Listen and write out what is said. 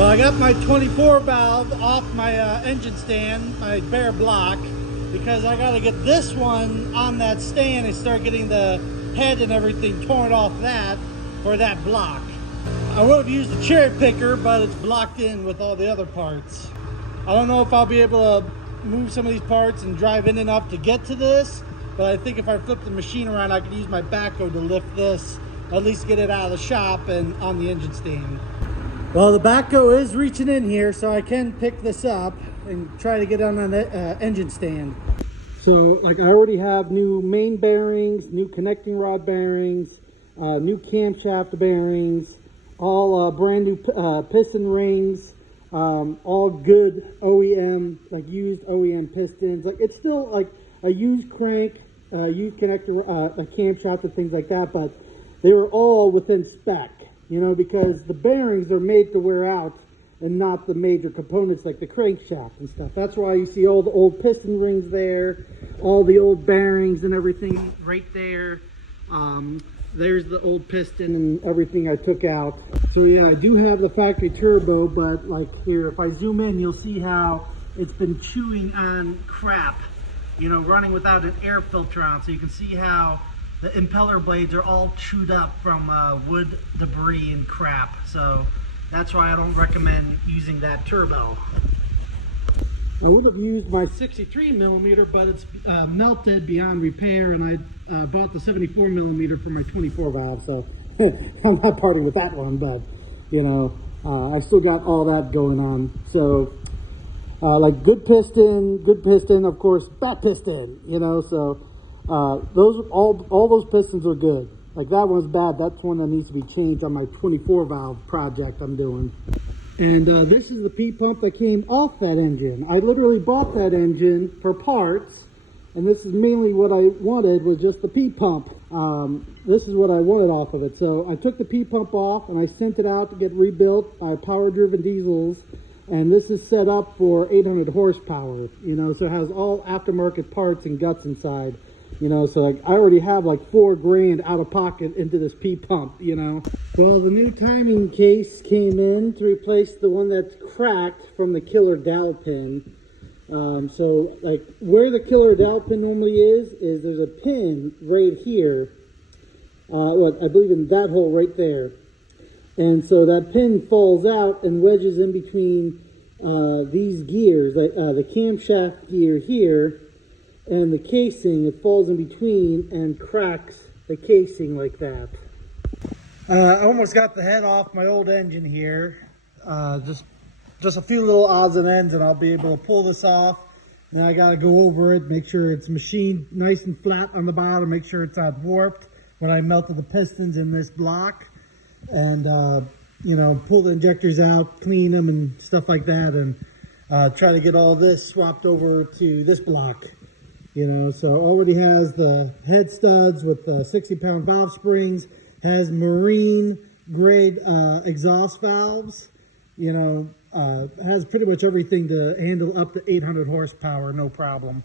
Well, I got my 24 valve off my engine stand, my bare block, because I got to get this one on that stand and start getting the head and everything torn off that for that block. I would have used a cherry picker, but it's blocked in with all the other parts. I don't know if I'll be able to move some of these parts and drive in enough to get to this, but I think if I flip the machine around, I can use my backhoe to lift this, at least get it out of the shop and on the engine stand. Well, the backhoe is reaching in here, so I can pick this up and try to get on the engine stand. So, like, I already have new main bearings, new connecting rod bearings, new camshaft bearings, all brand new piston rings, all good OEM, like used OEM pistons. Like, it's still like a used crank, used connector, a camshaft and things like that, but they were all within spec, you know, because the bearings are made to wear out and not the major components like the crankshaft and stuff. That's why you see all the old piston rings there, all the old bearings and everything right there. There's the old piston and everything I took out. So yeah, I do have the factory turbo, but like here, if I zoom in, you'll see how it's been chewing on crap, you know, running without an air filter on. So you can see how the impeller blades are all chewed up from wood debris and crap. So that's why I don't recommend using that turbo. I would have used my 63 millimeter, but it's melted beyond repair, and I bought the 74 millimeter for my 24 valve, so I'm not parting with that one, but you know, I still got all that going on. So like good piston, of course, bad piston, you know, so those all those pistons are good. Like that one's bad. That's one that needs to be changed on my 24 valve project I'm doing. And this is the P-pump that came off that engine. I literally bought that engine for parts, and this is mainly what I wanted, was just the P-pump. This is what I wanted off of it. So I took the P-pump off and I sent it out to get rebuilt by power-driven diesels. And this is set up for 800 horsepower, you know, so it has all aftermarket parts and guts inside. You know, so like I already have like $4 grand out of pocket into this P-pump, you know. Well, the new timing case came in to replace the one that's cracked from the killer dowel pin. So like where the killer dowel pin normally is there's a pin right here. I believe in that hole right there. And so that pin falls out and wedges in between these gears, like the camshaft gear here and the casing. It falls in between and cracks the casing like that. I almost got the head off my old engine here. Just a few little odds and ends and I'll be able to pull this off. Then I gotta go over it, make sure it's machined nice and flat on the bottom, make sure it's not warped when I melted the pistons in this block. And you know, pull the injectors out, clean them and stuff like that, and try to get all this swapped over to this block. You know, so already has the head studs with 60-pound valve springs, has marine grade exhaust valves, you know, has pretty much everything to handle up to 800 horsepower, no problem.